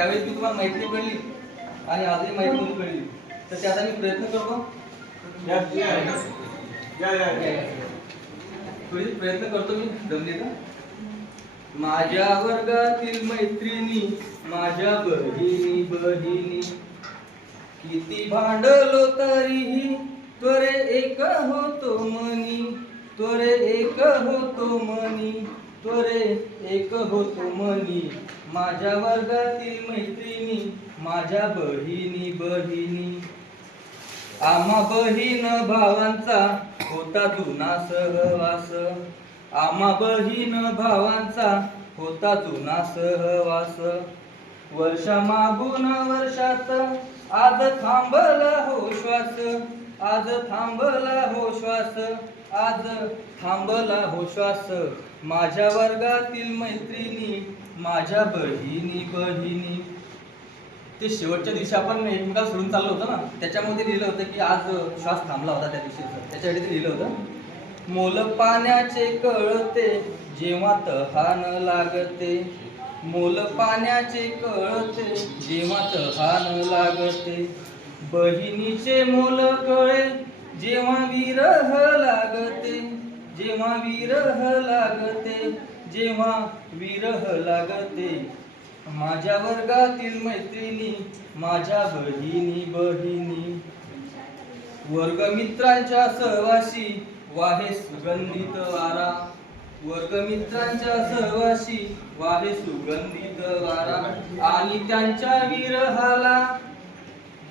आणि ती तुम्हाला माहिती पडली आणि आजही माहिती पडली तर त्याचा मी प्रयत्न करतो. प्रयत्न करतो मी माझ्या वर्गातील मैत्रिणी माझ्या बहिणी बहिणी. किती भांडलो तरीही तोरे एक होतो मनी तोरे एक होतो मनी तोरे एक होतो मनी. माझ्या वर्गातील मैत्रिणी माझ्या बहिणी बहिणी. आम्हा बहीण भावांचा होता जुना सहवास. आम्हा बहीण भावांचा होता जुना सहवास. वर्षा मागून वर्षात आज थांबला हो श्वास. आज थांबला हो श्वास आज थांबला हो श्वास. माझ्या वर्गातील मैत्रिणी माझ्या बहिणी बहिणी. ते शेवटच्या दिवशी आपण एकमेकाला सोडून चाललो होतो ना त्याच्यामध्ये लिहिलं होतं की आज श्वास थांबला होता त्या दिवशी. त्याच्यासाठी ते लिहिलं होतं मोल पाण्याचे कळते जेव्हा तहान लागते. मोल पाण्याचे कळते जेव्हा तहान लागते. बहिणीचे मोल कळे जेव्हा विरह लागते जेव्हा विरह लागते जेव्हा विरह लागते. माझ्या वर्गातील मैत्रिणी माझ्या बहिणी बहिणी. वर्गमित्रांच्या सहवाशी वाहे सुगंधित वारा. वर्गमित्रांच्या सहवाशी वाहे सुगंधित वारा. आणि त्यांच्या विरहाला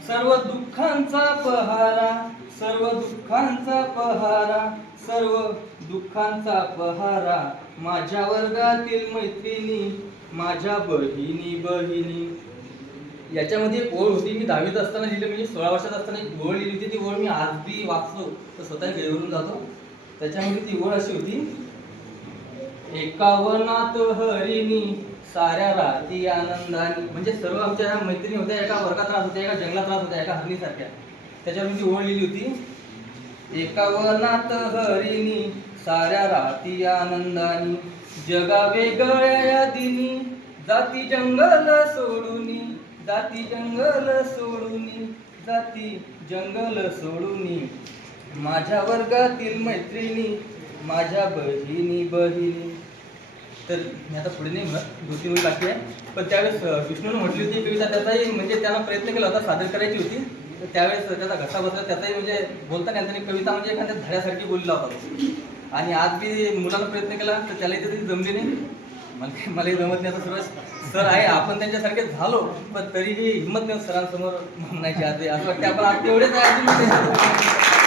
सर्व दुःखांचा पहारा सर्व दुःखांचा पहारा सर्व दुःखांचा पहारा माझ्या वर्गातील मैत्रिणी माझ्या बहिणी बहिणी. याच्यामध्ये एक ओळ होती मी दहावीत असताना लिहिली म्हणजे सोळा वर्षात असताना एक ओळ लिहिली होती ती ओळ मी आज बी वाचतो तर स्वतः घेऊन जातो. त्याच्यामध्ये ती ओळ अशी होती एका वनात हरिणी साऱ्या राती आनंदाने. म्हणजे सर्व आमच्या ह्या मैत्रिणी होत्या एका वर्गात राहत होत्या एका जंगलात राहत होत्या एका हरणीसारख्या. त्याच्यावर मी ती ओळ लिहिली होती. एका वनात हरिणी साऱ्या राती आनंदानी. जगा वेगळ्या दिनी जाती जंगल सोडूनी. जाती जंगल सोडूनी जाती जंगल सोडूनी. माझ्या वर्गातील मैत्रिणी माझ्या बहिणी बहिणी. तर मी आता पुढे नाही म्हणत दोन तीन लागते बाकी आहे. पण त्यावेळेस विष्णूने म्हटली होती कविता त्याचाही म्हणजे त्यांना प्रयत्न केला होता सादर करायची होती. तर त्यावेळेस त्याचा घसा बसला त्याचाही म्हणजे बोलताना त्यांनी कविता म्हणजे एखाद्या धड्यासारखी बोलला होता आणि आज मी मुलांना प्रयत्न केला तर त्यालाही तरी जमली नाही. मला मलाही जमत नाही आता सर्व. सर आहे आपण त्यांच्यासारखे झालो पण तरीही हिंमत नाही हो सरांसमोर म्हणायची आज. असं वाटतं आपण आज तेवढेच आहे